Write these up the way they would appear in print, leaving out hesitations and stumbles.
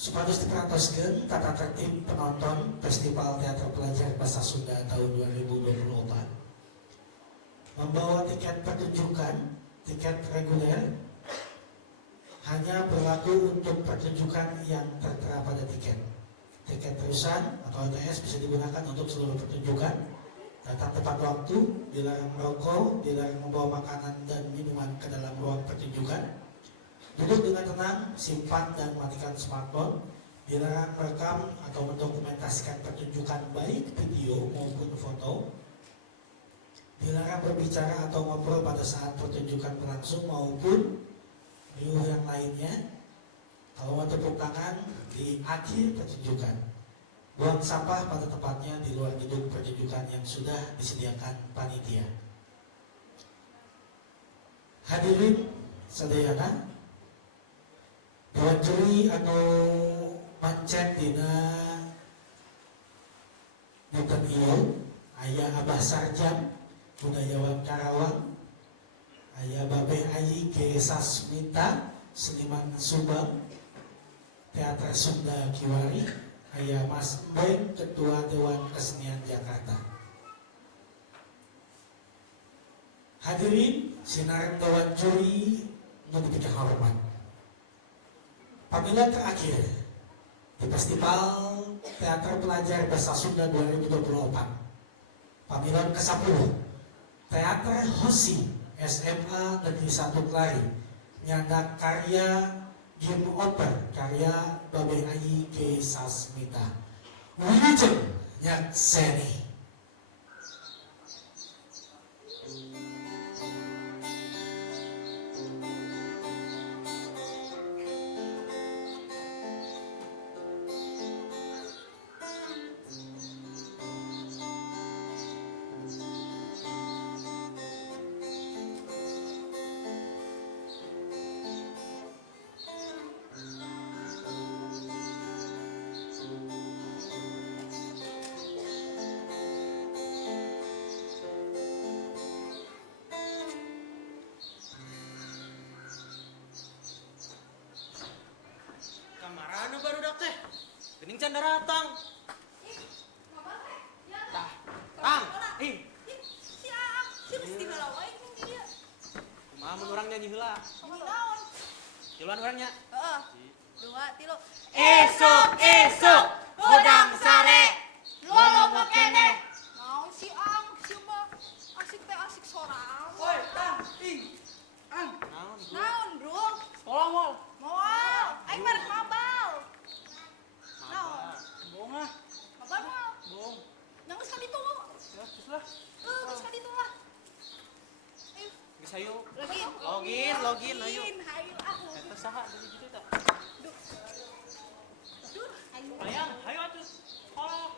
Supados diperhatikan tata tertib penonton Festival Teater Pelajar Bahasa Sunda tahun 2024 membawa tiket pertunjukan, tiket reguler hanya berlaku untuk pertunjukan yang tertera pada tiket. Tiket terusan atau ETS bisa digunakan untuk seluruh pertunjukan. Datang tepat waktu, dilarang merokok, dilarang membawa makanan dan minuman ke dalam ruang pertunjukan. Duduk dengan tenang, simpan dan matikan smartphone. Dilarang merekam atau mendokumentasikan pertunjukan baik video maupun foto. Dilarang berbicara atau ngobrol pada saat pertunjukan berlangsung maupun riuh yang lainnya. Kalau mau tepuk tangan di akhir pertunjukan. Buang sampah pada tempatnya di luar gedung pertunjukan yang sudah disediakan panitia. Hadirin sadayana, dewan juri anu mancen dina dinten ieu aya Abah Sarjam budayawan Karawang, aya Babe Ayi G. Sasmita seniman Subang Teater Sunda Kiwari, aya Mas Mbeng Ketua Dewan Kesenian Jakarta. Hadirin sinaring dewan juri nu dipikeun hormat. Pamilihan terakhir di Festival Teater Pelajar Bahasa Sunda 2024. Pamilihan ke-10 Teater Hosi SMA Negeri 1 Kelari nyanda karya Game Oper karya Babe Ayi G. Sasmita. Wilujeng Nyakseni. Marana baru dak teh. Geuning can datang. Tah. Tang. Si mesti heula wae jeung dieu. Kumaha mun urang nyanyi heula? Nyanyi naon? Tiluan urang nya. Heeh. 2, 3. Esok udang sare lolomo keneh. Naon si Ang? Si mah asik teh asik sorang. Woi, Tang, ing. Ang, Naon? Naon, Bro? sekolah mall. Moal, aing bareng mabal. Naon? Bohong ah. Mabal moal. Bohong. Yang geus ka ditu. Ya, terus lah. Geus ka ditu lah. Ayo, Geus hayu. login, ayo. Hayu ah. Eta saha deui kitu tah? Duh. Duh, ayo. Hayang, hayu atuh. Sekolah.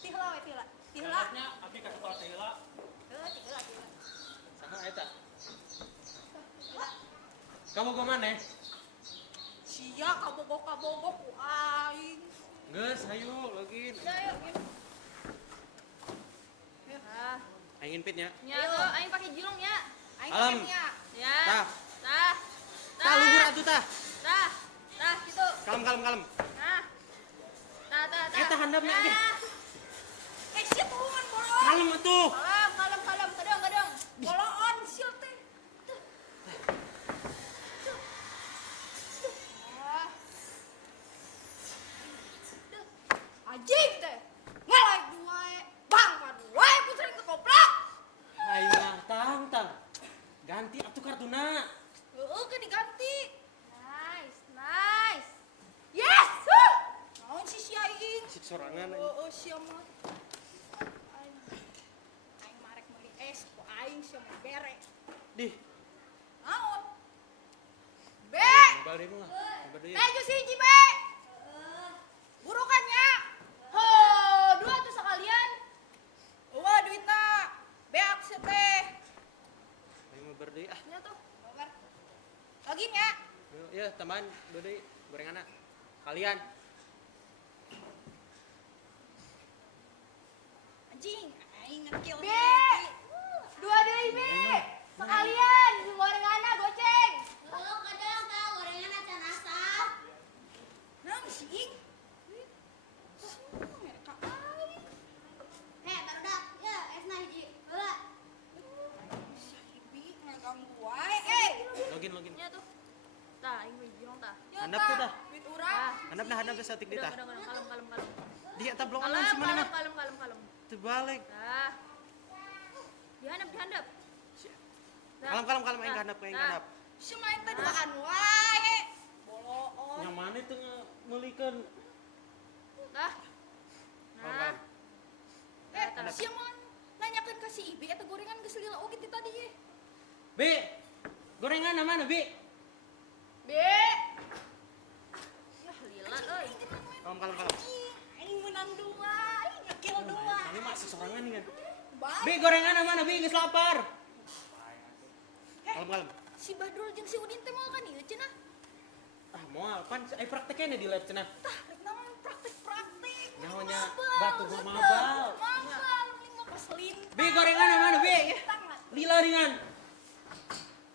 Tihla we tihla. Tihla. Helatnya abdi ka sekolah teh heula. Tihla. Saha eta? Kamu ke mana? Sia kabogok ku aing. Geus hayu login. Ya, ayo. Ah, Aing invite nya. nya aing pakai jilung ya. Aing Alam. pakai nya. Ya. Tah. Tah, luhur atuh tah. Tah, gitu. Kalem. Nah. Tah. Eta handapna ge. Sia turun bolong. Kalem atuh. Kalem. Kadang. Bolongan sia teh. Tuh. Ah. Tuh. Ajib teh. Ngalai duae. Bang paduae putri kekoplak. Ayo mah tang. Ganti atuh kartuna. Kan diganti. Nice. Yes! Naon si sia aing? Sik sorangan. Sia mah. Aing marek meuli es ku aing sia mah bere. Dih, Naon? Be. mobile deui mah. Mobile deui. Teh jus hiji be. Burukannya. Ho, 2 tuh sekalian. Wah, duitna. Be aksi teh. Ayo mobile deui ah. Nya tuh. Babar. Lagi nya. Ya, tambahan deui gorenganna. Kalian. Anjing, aing ngekill. Be. 2 deui be. Sekalian gorenganna goceng. Kadang tah gorengan acan asam. ada setik dita. Kalem. Dia tak blok online sih mana? Kalem. Terbalik. Dah. Dihandap. Kalem aing handap. Si main teh duaan wae. Boloon. Yang mana itu ngelikeun? Dah. Kalem. Si mau nanyakeun ka si Ibi eta gorengan geus lila oge ti tadi ye. Bi. Gorengan mana, Bi? Be. Yah lila euy. Kalem. Aing menang 2, aing ngekill 2. Ini masih sorangan nih kan. Baik. Bi, gorengan mana, Bi? Geus lapar. Kalem. Si Badrul jeung si Udin teh moal kan ieu cenah. Ah, moal pan prakteknya di lab cenah. Tah, rek naon praktek. Nyahonya batu gua mabal. Mabal, mending mah pas lintang. Bi, gorengan mana, Bi? Lintang lah. Lila ringan.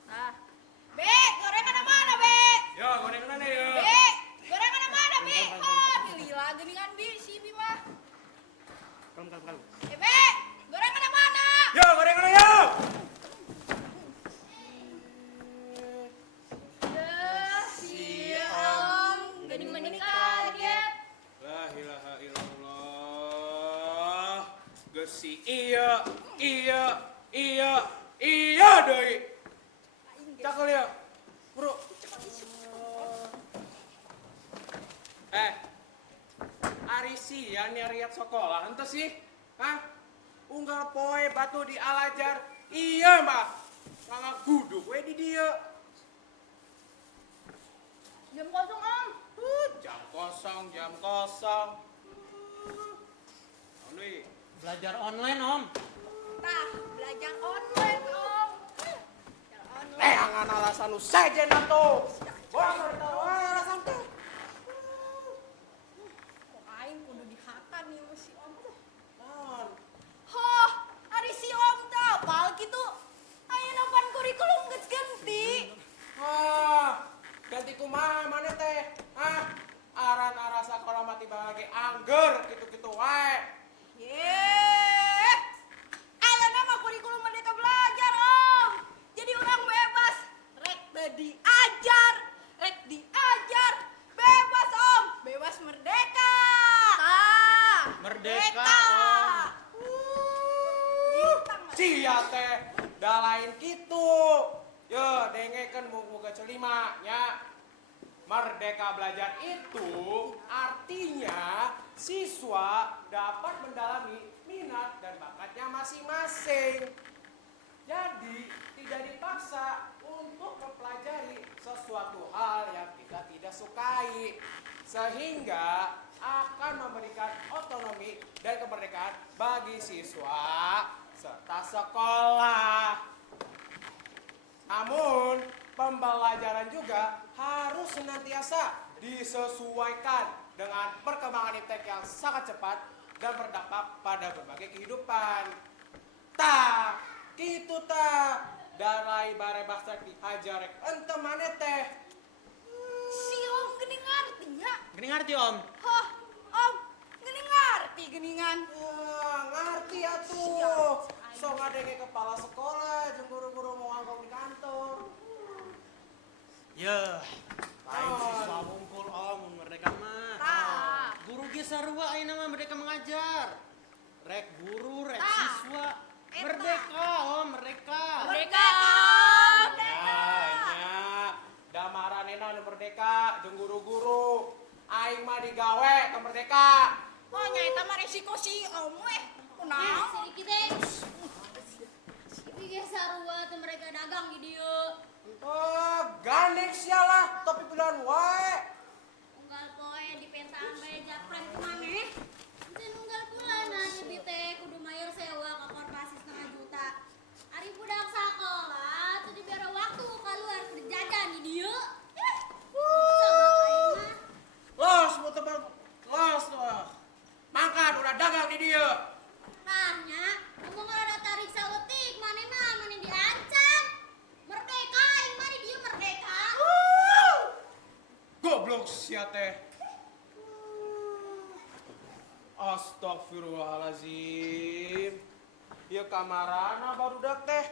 Ah. Be, gorengan mana, Be? Yo, gorengan yo. Be, gorengan mana, Be? Oh, di lila geuningan Bi si Bi mah. Kalem. Be, gorengan mana? Yo, gorengan yo. Si Om geuning menikah kaget. La ilaha illallah. Gesi iya deui. Cakal ya. Bro. Ari sian nyariat sekolah henteu sih? Hah? Unggal poe batu di Al-Azhar. Iya mah. Ngagudug we di dieu. Jam kosong, Om. Jam kosong. Anu Belajar online, Om. Tah, belajar online, Om. Belajar online. angan alasan nu saja nato. Wah, tahu alasan teh. Kok aing kudu dihakan nih sama si Om tuh. Naon? Hah, ari si Om teh apal kitu. Ayeuna pan kurikulum geus ganti. Ganti kumaha maneh teh? Aran arasa sekolah mati bage angger gitu-gitu wae. Yeh. Ayeuna mah kurikulum Merdeka Belajar, Om. Jadi orang bebas. Rek diajar. Bebas, Om. Bebas merdeka. Merdeka, Bintang, Mas. Sia teh da lain kitu. Yo, dengekeun muga celima nya. Merdeka Belajar itu artinya siswa dapat mendalami minat dan bakatnya masing-masing. Jadi tidak dipaksa untuk mempelajari sesuatu hal yang kita tidak sukai, sehingga akan memberikan otonomi dan kemerdekaan bagi siswa serta sekolah. Namun, pembelajaran juga harus senantiasa disesuaikan dengan perkembangan iptek yang sangat cepat dan berdampak pada berbagai kehidupan. Kitu darai bare bahasa diajarek ente maneh teh. Si Om geuning ngartinya. Gini ngerti, Om. Hah, Om, geuning ngarti geuningan. Ngarti atuh. So ngadenge kepala sekolah jeung guru-guru mau ngangkong di kantor. Ya, lain siswa wungkul, Om, merdeka mah. Tah. Guru ge sarua ayeuna mah merdeka mengajar. Rek guru, rek Tah. siswa. Merdeka, Om, merdeka. Merdeka, Om. Da maranena nu merdeka jeung guru-guru. Aing mah digawe ke merdeka. Oh, nyaeta mah resiko si Om weh. Kunaon? Sedikit deh. Ini ge sarua teh mereka dagang di dieu. Gandeng sialah, tapi pilihan wae. Unggal poe di pentaan bae japran ku maneh. Teu unggal pulana nyebi teh kudu mayar sewa ka korporasi 5 juta. Ari budak sakolah teu dibere waktu kaluar berjajan di dieu. Sabab aing mah Los, mau tebal. Los. Mangkat udah dagang di dia. Tanya, ngomong ada tarik saeutik maneh mah maneh diancam. Merdeka aing mah di dieu merdeka. Goblok sia teh. Astagfirullahalazim. Ieu kamarana barudak teh.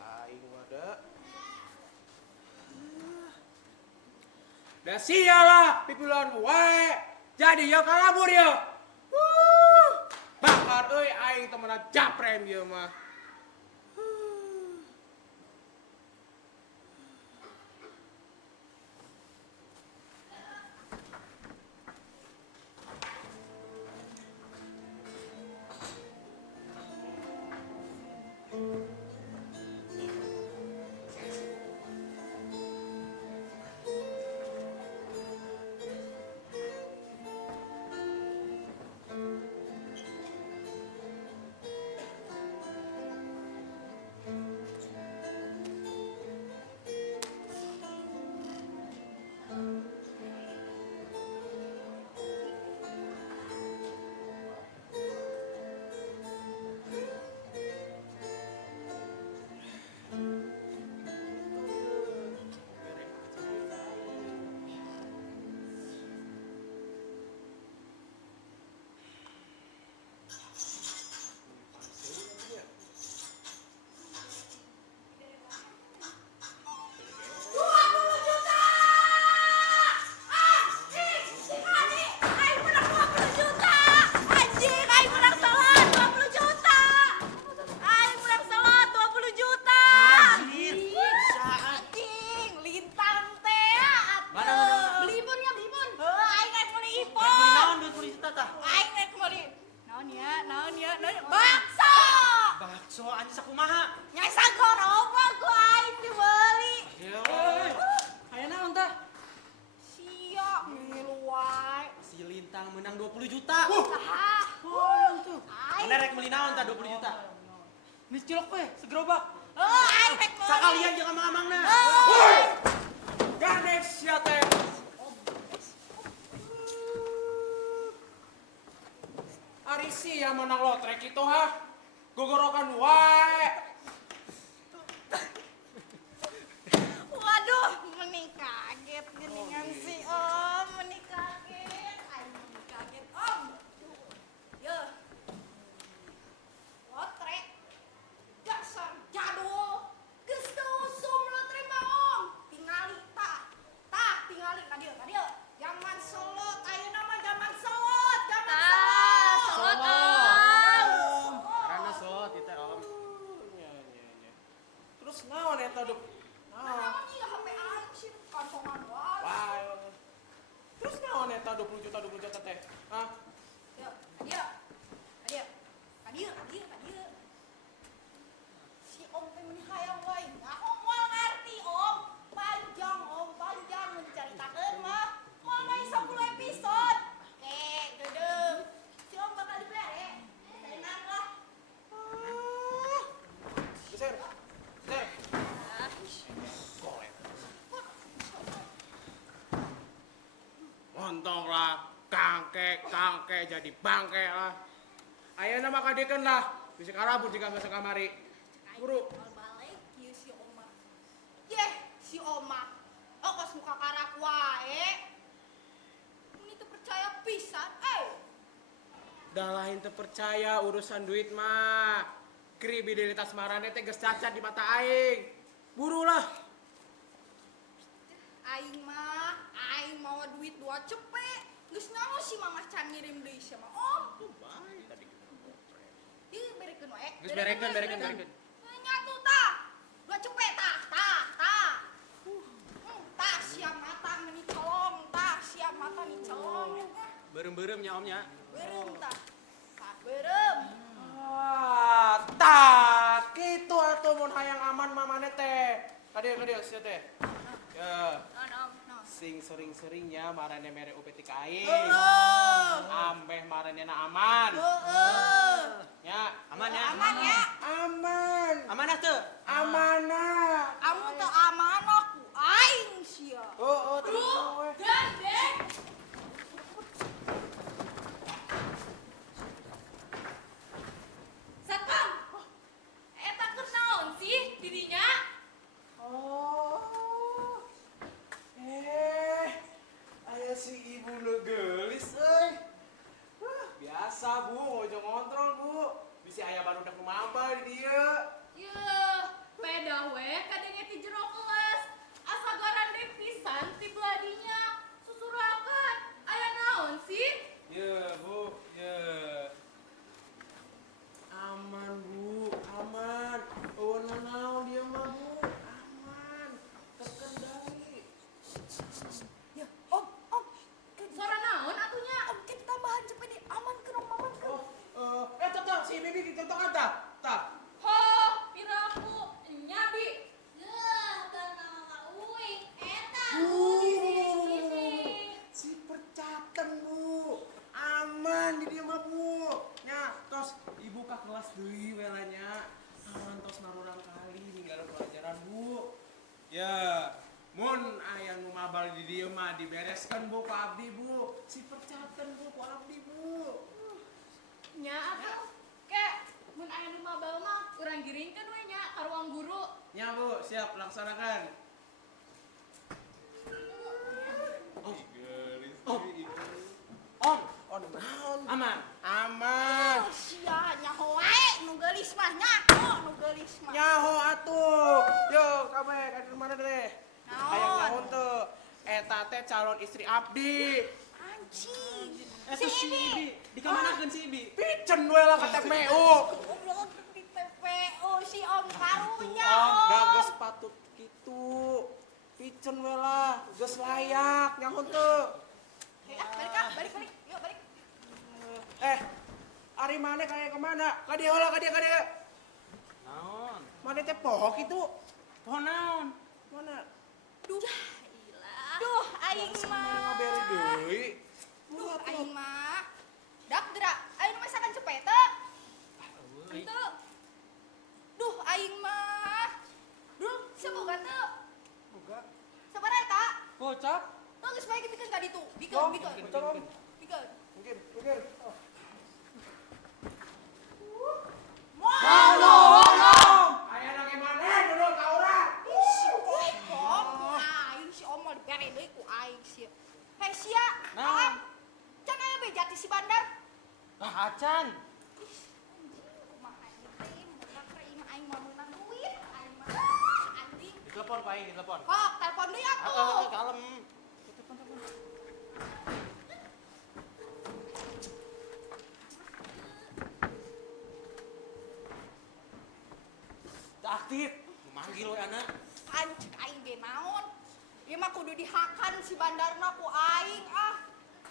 Aing mah da. Da sialah pipilan wae. Jadi ya kalabur ya. Bakar euy aing temenan japrem ieu mah. Bakso anjing sakumaha? Nyai sagoroba ku aing dibeli. Ya euy. Aya naon tah? Sia ngilu wae. Si Lintang menang 20 juta. Saha? Oh, tuh. Aing. Mana rek meuli naon tah 20 juta? Nis cilok we, segerobak. Aing rek meuli. Sakalian jeung amang-amangna. Woi! Ganek sia teh. Ari sia menang lotrek itu ha. Gogorokan wae. Waduh, meni kaget geuningan si Om, meni kaget. Aing meni kaget, Om. Yeuh. Lotre. Dasar jadul. Geus teu usum lotre mah, Om. Tingali tah. Tah, tingali ka dieu, ka dieu. Zaman Solot, ayeuna mah zaman Solot, zaman Solot. Karena slot itu om. Nya. Terus naon eta duk? Naon? Naon ieu HP aing sih kantongan wae. Wah. Terus naon eta 20 juta teh? Hah? Yuk, dia. Kadia. Si Om teh meni hayang wae. Ngaho moal ngarti Om. Panjang menceritakeun mah. Moal main 10 episode. Gedeung. Si Om bakal dibere. Tenang lah. Geser. Montong lah, kangke jadi bangke lah. Ayeuna mah kadekeun lah, bisa karabut jika geus kamari. Buru. Moal balik ieu si Oma. Yeh, si Oma. Ongkos muka karak wae. Ini teu percaya pisan, Dah lain teu percaya urusan duit mah. Kredibilitas marane teh geus cacat di mata aing. Buru lah. Aing mau duit 2 cepet. Geus naon si Mama can ngirim deui sama Om. Ieu berekeun wae. Geus berekeun. Nyatu tah. 2 cepet tah. Tah siap mata meni colong, tah siap mata ni colong. Beureum-beureum nya omnya. Beureum tah. Tah beureum. Tak, kitu atuh mun hayang aman mamane teh. Kadieu sia teh. Ya, No. sing sering-seringnya marane mere upeti ka aing. Heeh. Ambeh marane na aman. Heeh. Ya, Aman ya? Aman ya. aman. Amanah tuh. Amanah. Kamu teu amanah ku aing sia. Oh, terus we. Gandeng. Satpam. Eta keur naon sih dirinya? Oh. Aya si ibu nu geulis euy. Biasa Bu, ojo ngontrol Bu. Bisi aya barudak nu maba di dieu. mah dibereskan Bu ku abdi Bu. Si percatan Bu ku abdi Bu. Nya atuh. Kek mun aya nu mabal mah urang giringkeun we nya ka ruang guru. Ya Bu, siap laksanakan. On, On naon? aman. Aman. Sia nyaho wae nu geulis mah nya. Nu geulis mah. Nyaho atuh. Yo, kabe ka mana deh? Naon? Hayang naon tuh? Eta teh calon istri abdi. Anjing. Itu si Ibi, dikamanakeun si Ibi? Picen we lah ka TPU. Goblok di TPU si Om karunya. Da geus patut kitu. Picen we lah, geus layak nyaho tuh. Balik. Yuk balik. Ari mana kayak kemana? Ka dieu heula, ka dieu. Naon? Mana teh poho kitu? Pohon naon? Mana? Duh, Duh, aing mah. Ngabere deui. Duh, aing mah. Dak gerak, aing mah sakan cepeta. Ente. Duh, aing mah. Duh, seboga teu. Boga. Sabaraha eta? Kocak. Teu geus bae pikeun ka ditu. Yo, Pikeun. betul, Om. Pikeun. Mungkin. Aya lagi mana dulu ka urang? Si Om, aing si Om mah dibere deui ku aing sia. Heh sia, Naon? can aya beja ti si bandar. Ah, acan. Kumaha ieu teh, menang rei mah aing mah meunang duit, aing mah anjing. Ditelepon Pak, ditelepon. Kok telepon deui atuh. Kalem. Aktif, manggil we anak. Anjing aing ge naon? Ieu mah kudu dihakan si bandarna ku aing ah.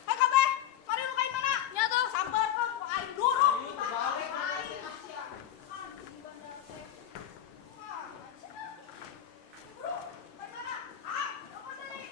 Hai kabeh, mari lu kain mana? Nya tuh sampeurkeun ku aing durung di bandar aing ah sia. Anjing bandar teh. Ah, cenah. Bro, kain mana? Ah, telepon deui.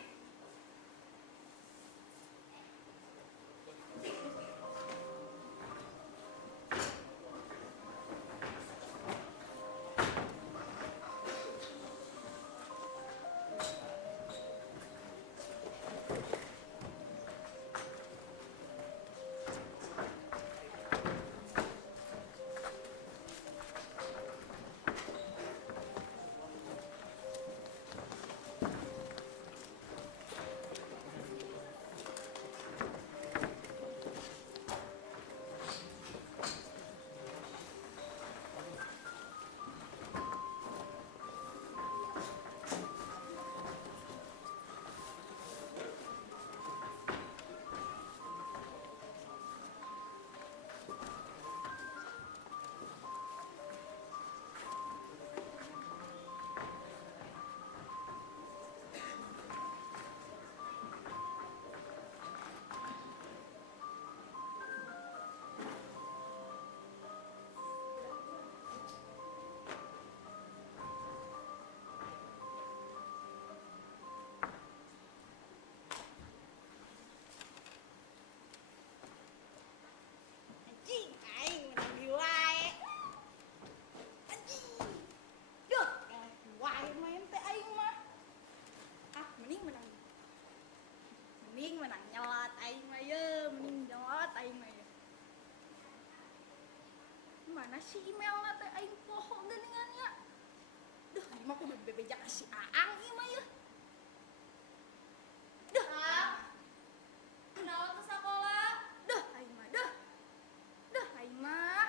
Anjing, aing menang di wae. Anjing. Duh, wae main teh aing mah. Ah, mending menang. Mending menang nyelot aing mah ye, mending nyelot aing mah ye. Mana sih emailna teh aing poho geuningannya. Duh, ieu mah kudu bebeja ka si Aang ieu mah ye. Duh, Naon ke sekolah? duh aing mah duh. Duh, aing mah.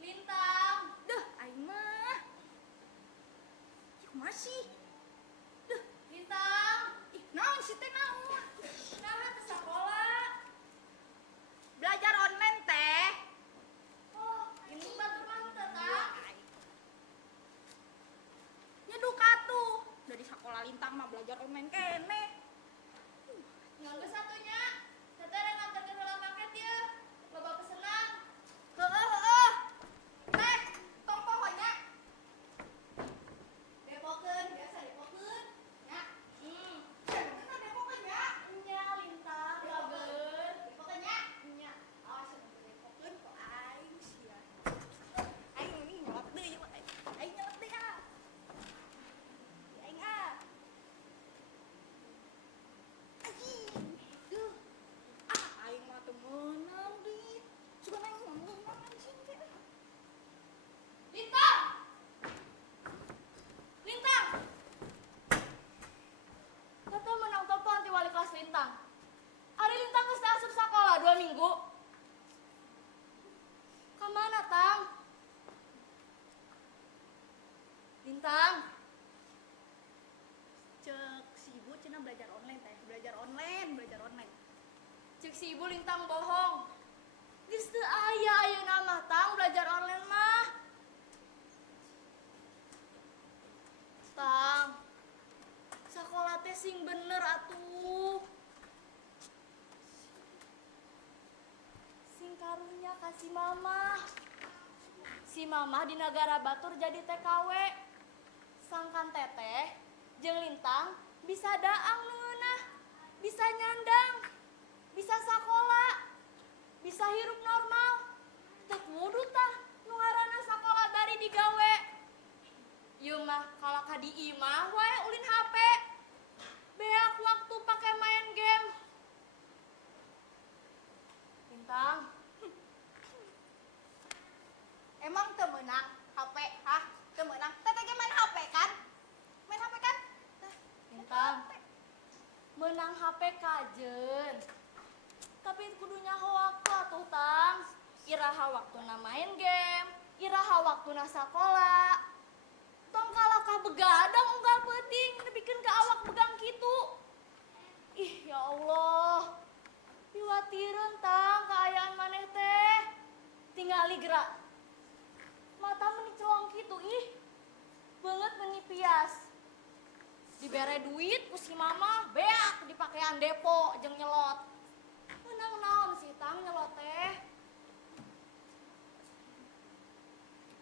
Lintang. Duh, aing mah. Ih, masih. Duh, Lintang. ih, naon sih teh naon? Nah, ke sekolah. Belajar online teh. Oh, ini batur mah teu Kak. Nyeduh katuh. Dari sekolah Lintang mah belajar online kene. Nganggo satunya. Tete ada nganterkeun heula paket ya. Loba pesenan. Heueuh. Teh, tong pohonya. Depokeun, biasa depokeun. Ya. Hmm. Cenah depokeun ya. Nya Lintang, depokeun. Depokeun ya. Nya. Awas depokeun ku aing sia. Aing mending nyelot deui mah. Aing nyelot deui ah. Aing ah. Lintang. Cek si ibu cenah belajar online teh, belajar online. Cek si ibu Lintang bohong. Geus teu aya ayeuna mah tang belajar online mah. Tang. Sakola teh sing bener atuh. Sing karunya kasih mama. Si mama di negara batur jadi TKW. Sangkan teteh jeung Lintang bisa daang neunah, bisa nyandang, bisa sakola, bisa hirup normal. Teu kudu tah nu ngaranna sakola bari digawe. Ieu mah kalau ka di imah wae ulin HP. Beak waktu pake main game. Lintang. Emang teu meunang HP, hah? Teu meunang. Teteh ge main HP kan? Main HP kan? Lintang. Meunang HP kajeun. Tapi kudunya waktu atuh, Tang. Iraha waktuna main game, iraha waktuna sakola. Tong kalakah begadang unggal peuting nepikeun ka awak begang kitu. Ih, ya Allah. Piwatireun Tang kaayaan maneh teh. Tingali gerak. Mata meni celong kitu ih. Beungeut meni pias. Dibere duit ku si mama, beak dipakean depo jeung nyelot. Menang naon sih Tang nyelot teh?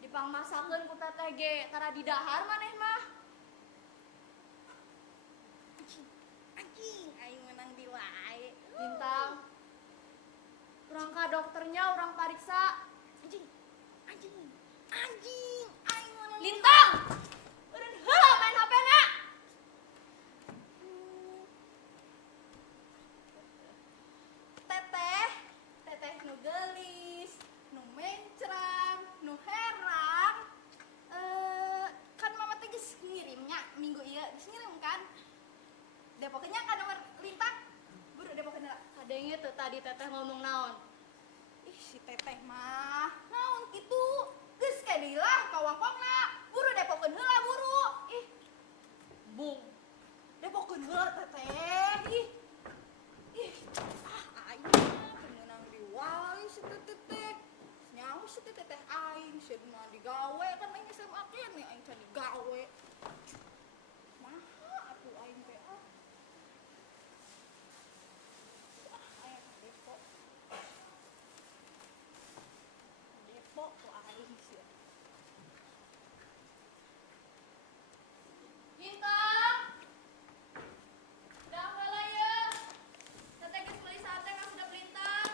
Dipangmasakeun ku teteh ge tara didahar maneh mah. Anjing, aing menang di wae. Lintang. Urang ka dokternya urang pariksa. Anjing. Aing menang. Lintang. Eureun heula main HP-na. Teteh nu geulis, nu mencrang, nu herang. Kan mama teh geus ngirimnya minggu ieu, geus ngirim kan? Depokeunnya ka nomor Lintang. Buru depokeun heula. Kadenge teu tadi teteh ngomong naon. Ih, si teteh mah naon kitu? Geus kene lah kawangkongna. Buru depokeun heula buru. Ih. Bung. Depokeun heula teteh. Ih. Aing pengenang diwai si teteh. Nyaho si teteh aing sedina digawe kan aing SMA kene aing can digawe. Maha atuh aing teh. Aing depo. Depo ku aing sih. Bintang. Dah heula ye. Teteh geus meuli sate ka sudah Lintang.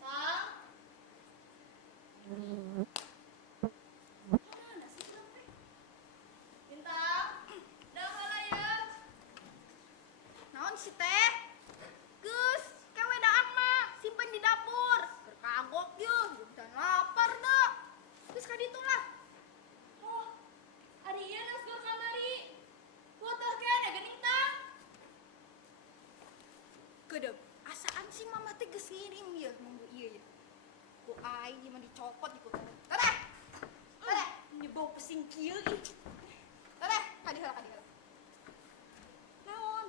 Sang. Mana sih Bang teh? Bintang. Dah heula ye. Naon si teh? Geus, kewe daang mah simpen di dapur. Keur kagok yeuh, jeung lapar da. Geus ka ditu lah. Oh, ari ieu nasgor kamari. Kuatah kene geuning Tang. Keudeup, asaan si mama teh geus ngirim ieu minggu ieu ye. Ku aing mah dicopot di ku teteh. Teteh. Nyebau pesing kieu ih. Teteh, ka diheula. Naon?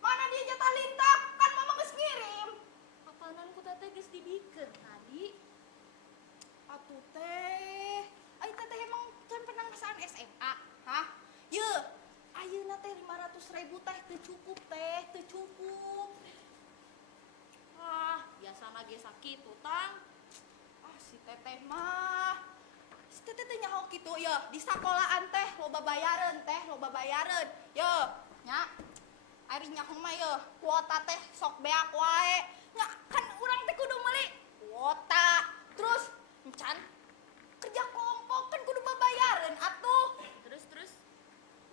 Mana dia jatah Lintang? Kan mama geus ngirim. Apaanan ku teteh geus dibikeun tadi? Atuh teh. Ai teteh emang can pernah ngasaan SMA, hah? Yeuh, ayeuna teh 500.000 teh teu cukup teh, teu cukup. Ah, biasana ge sakitu Tang. Ah, si teteh mah. Si teteh teh nyaho kitu yeuh, di sakolaan teh loba bayareun. Yeuh, nya. Ari nyaho mah yeuh, kuota teh sok beak wae. Nya kan urang teh kudu meuli kuota. Terus encan kerja kelompok kan kudu babayareun atuh. Terus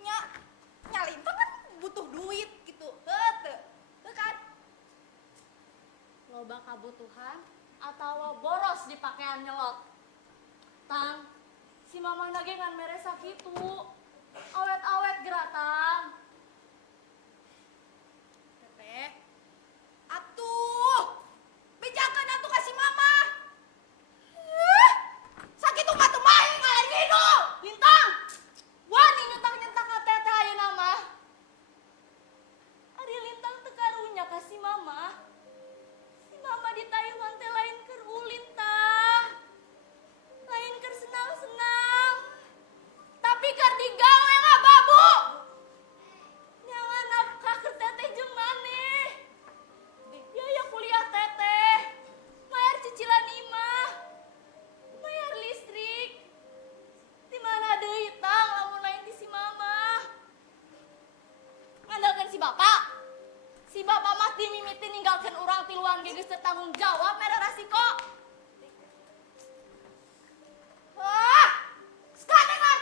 nya Lintang kan butuh duit gitu. Heuh kan? Loba kabutuhan atawa boros di pakaian nyelot. Tang, si mamah lagi ngan mere sakitu. Awet-awet gerak Tang. Teteh. Atuh. Bejakan atuh kasih mama. Sakit bisa tanggung jawab mere resiko. Wah, sekali lah.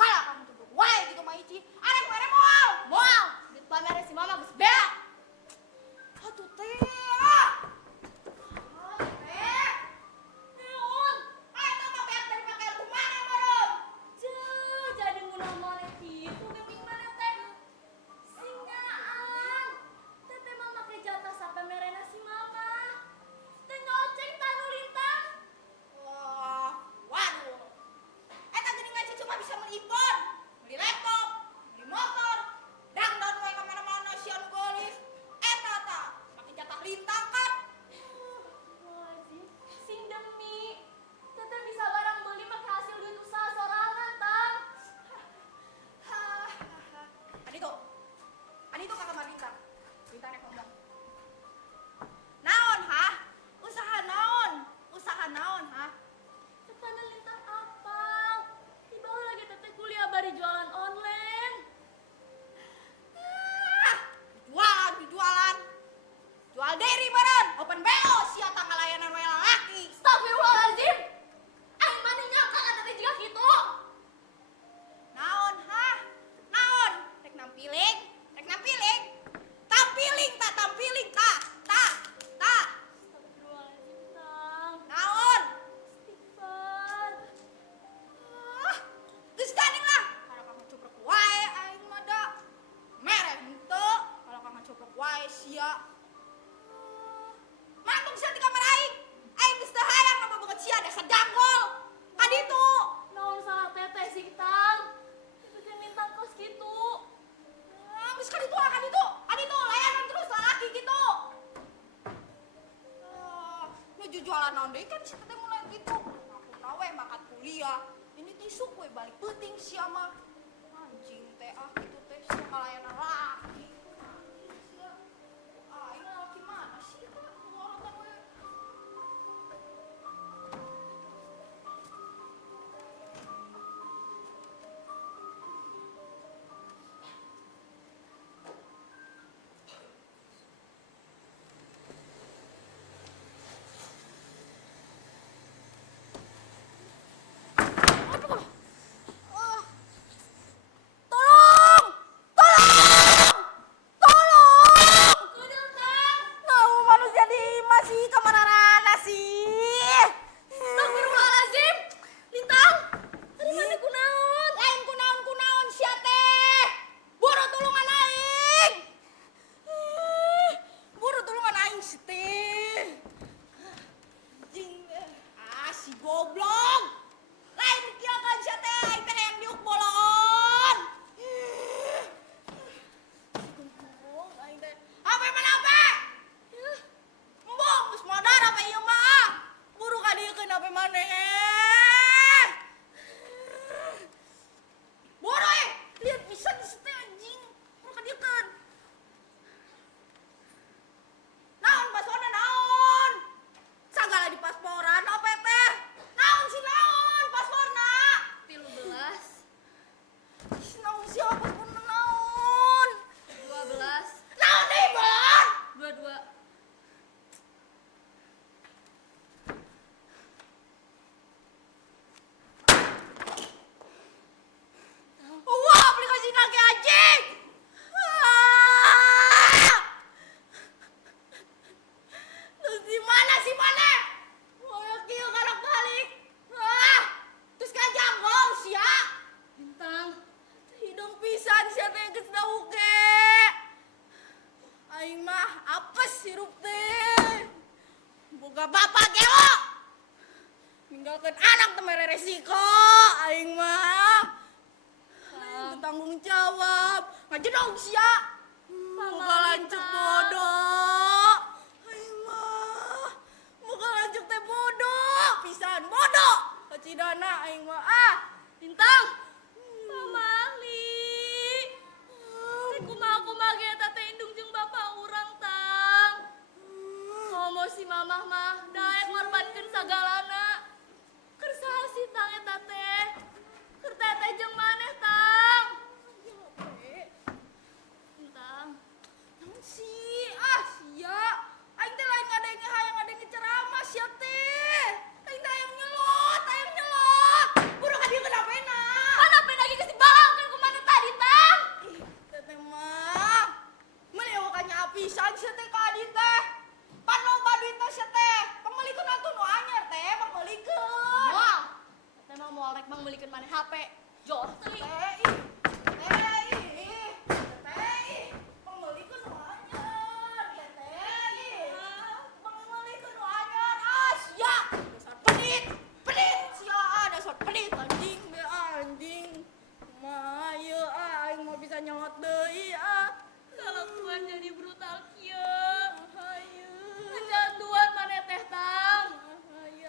Kalau kamu tuh wae gitu mah Ici, arek mere moal. Moal. Duit pamere si mama geus bea. Atuh teh. Naon? Eta mah beak dari pakai kumaha marom. Ceuh, jadi ngunah-ngunah kitu geuning mana teh. Singaan. Teteh mah make jatah sampai merena si mama. Teh ngoceng tanu lintang. Wah, waduh. Eta geuningan cucu mah bisa beli iPhone, beli laptop, beli motor. Dangdon we kemana-mana si anu geulis. Eta tah make jatah lintang kan. Wajib, sing demi. Teteh bisa barang beli make hasil duit usaha sorangan tang. Ani tuh kakak Lintang. Lintang nek ngomong. Naon hah? Usaha naon? Usaha naon hah? Tetana lintang apal. Tiba lagi teteh kuliah bari jualan online. Jualan. Jual diri meureun, open BO sia tanggal layanan we lalaki. Astagfirullahaladzim. Aing mah nyangka ka teteh jiga kitu. Naon hah? Naon? Rek nampiling? Tampiling ta. Astagfirullahaladzim tang. Naon? Istighfar. Geus gandeng lah. Kalau kamu cuprek wae aing mah da. Mere henteu. Kalau kamu cuprek wae sia. Mantung sia di kamar aing. Aing geus teu hayang nambah banget sia desa janggol. Kaditu. Naon salah teteh sing tang. Itu kan lintang kos kitu. Geus kaditu layanan terus lalaki gitu. Nuju jualan naon deui kan si teteh mulai gitu. Aku nawe makat kuliah. Ini tisu we balik peuting sia mah. Anjing teh kitu teh sia kalayanan laki. Sia. Ini laki mana sih teh? Ngorotan we. Kudu tang. Tahu manusia di masih kemararana sih. Astagfirullahaladzim. Lintang. Tadi mana kunaon? Lain kunaon sia teh. Buru tulungan aing. Buru tulungan aing si teh. Anjing. Si goblok. Lain kieu kan sia teh aing teh yang diuk boloon. Aing teh. Apa mana apa? Embong geus modar apa ieu mah? Buru ka dieu keun apa maneh. Boro lihat bisa di situ anjing. Buru ka dieu keun. Naon pasporna naon? Sagala di pasporan apa teh? Naon sih naon pasporna? 13, Naon sih pasporna naon? 12, Naon deui bolon? 22. Wah, aplikasi lagi anjing. Terus di mana sih mana? Wah, kieu galak balik. Terus kajanggol sia. Lintang. Hidung pisan sia teh geus dahu ge. Aing mah apes hirup teh. Boga bapak ge lo. Ninggalkeun anak teh mere resiko. Aing mah aing tanggung jawab. Ngajedog sia. Boga lanceuk bodoh. Aing mah boga lanceuk teh bodoh. Pisan bodoh. Kacidana aing mah Lintang. Mama Ali. Teh kumaha ge eta teh indung jeung bapak urang tang. Ngomong si mamah mah daek ngorbankeun sagalana. Keur saha si tang eta teh? Keur teteh jeung maneh tang. Lintang. Naon sih? Sia. Aing teh lain ngadenge hayang HP. Jor teh. Pembelikan nu anyar, teh. Pembelikan nu anyar. Sia, dasar pelit. Sia, dasar pelit anjing be anjing. Mah ieu aing mah bisa nyolot deui Kelakuan jadi brutal kieu. Kecanduan maneh teh tang.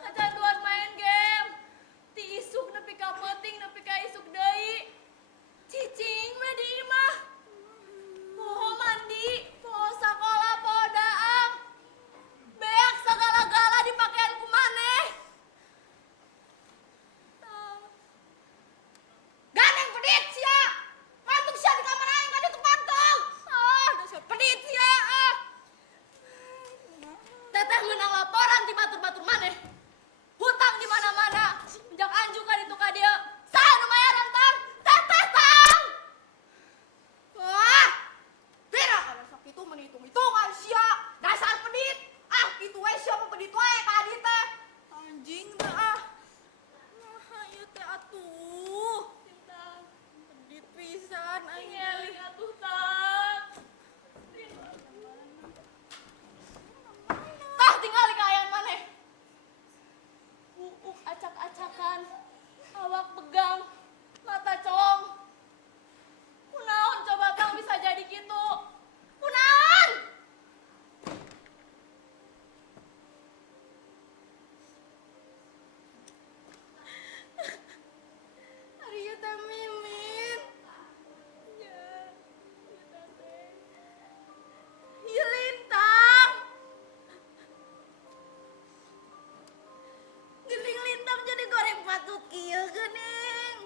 Kecanduan main game. Ti isuk nepi ka peuting nepi ka isuk deui. Cicing mah di imah. Poho mandi, poho sakola, poho daang. Beak sagala-gala dipakean ku maneh. Tang. Gandeng pedit sia. Mantung sia di kamar aing ka ditu mantung. Dasar pedit sia. Teteh menang laporan di batur-batur maneh. Hutang di mana-mana. Menjak anju ka ditu ka dieu. Saha nu bayaran tang? Teteh tang. Wah. Bira kana sok kitu menitung-hitungan sia. Dasar pedit. Kitu we sia mah pedit wae ka dieu teh. Anjing teh Nah, ieu teh atuh. Tang. Pedit pisan aing. Ngeling atuh tang. Tah tinggali kaayaan maneh. Uuk acak-acakan. Awak pegang. Mata colong. Kunaon coba tang bisa jadi gitu? Kunaon? Ari ieu teh Mimin. Ya, kita teh. Ieu Lintang. Geuning Lintang jadi goreng patut kieu geuning.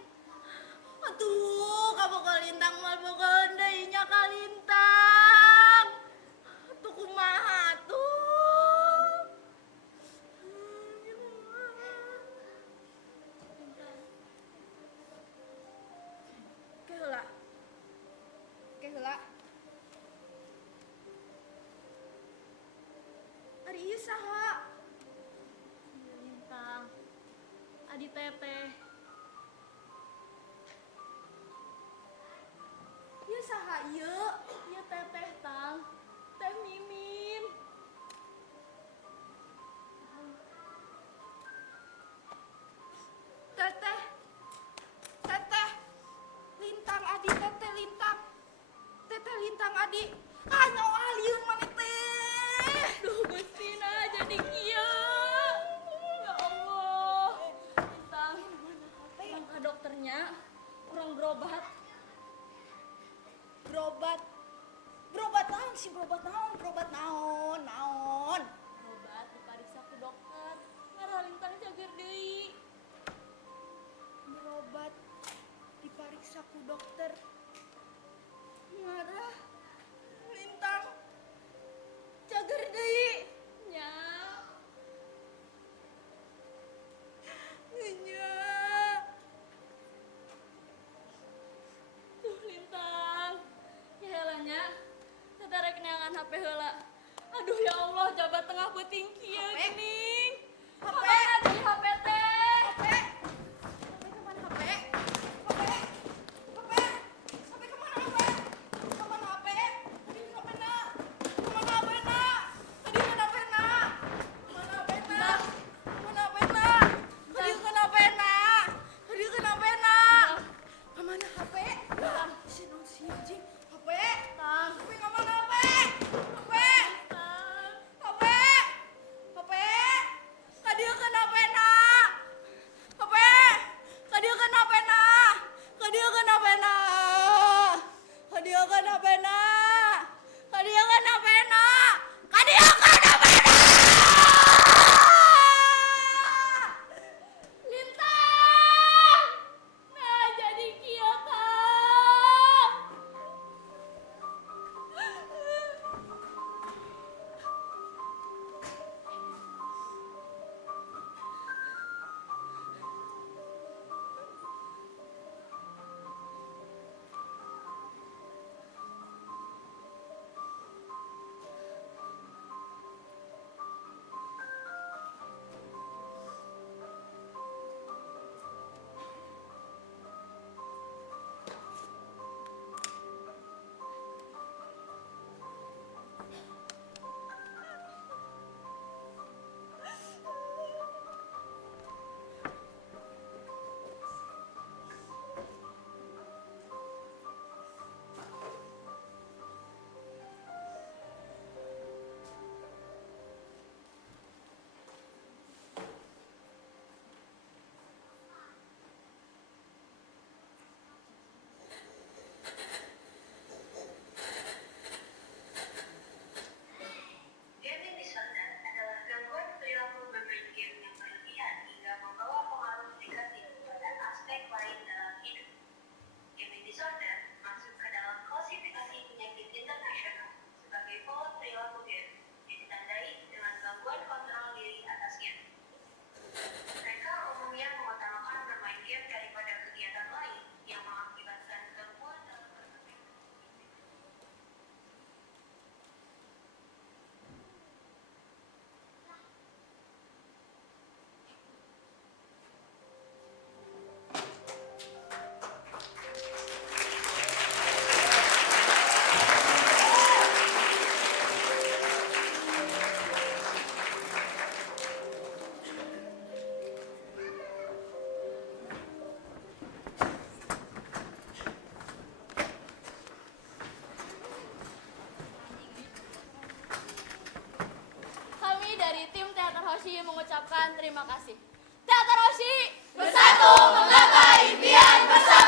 Atuh, kaboga Lintang mah boga deui nya ka Lintang. Atuh kumaha tuh? Keheula. Keheula. Ari ieu saha? Lintang. Adi teteh. Ieu saha ieu? Ieu teteh tang. Teh Mimin. Teteh. Teteh. Lintang adi teteh Lintang. Teteh Lintang adi. Nyawa alieun maneh teh. Duh Gustina jadi kieu. Ya Allah. Lintang. Langkah dokternya kurang berobat. Berobat. Berobat naon sih berobat naon? Berobat naon? Naon? Berobat dipariksa ku dokter. Ngarah Lintang cager deui. Berobat dipariksa ku dokter. Ngarah Lintang cager deui. Nya. Nya. Duh Lintang. Ya helanya. Teteh rek neangan HP heula. Aduh ya Allah jabat tengah dari tim Teater Hoshi mengucapkan terima kasih. Teater Hoshi Bersatu menggapai impian bersama.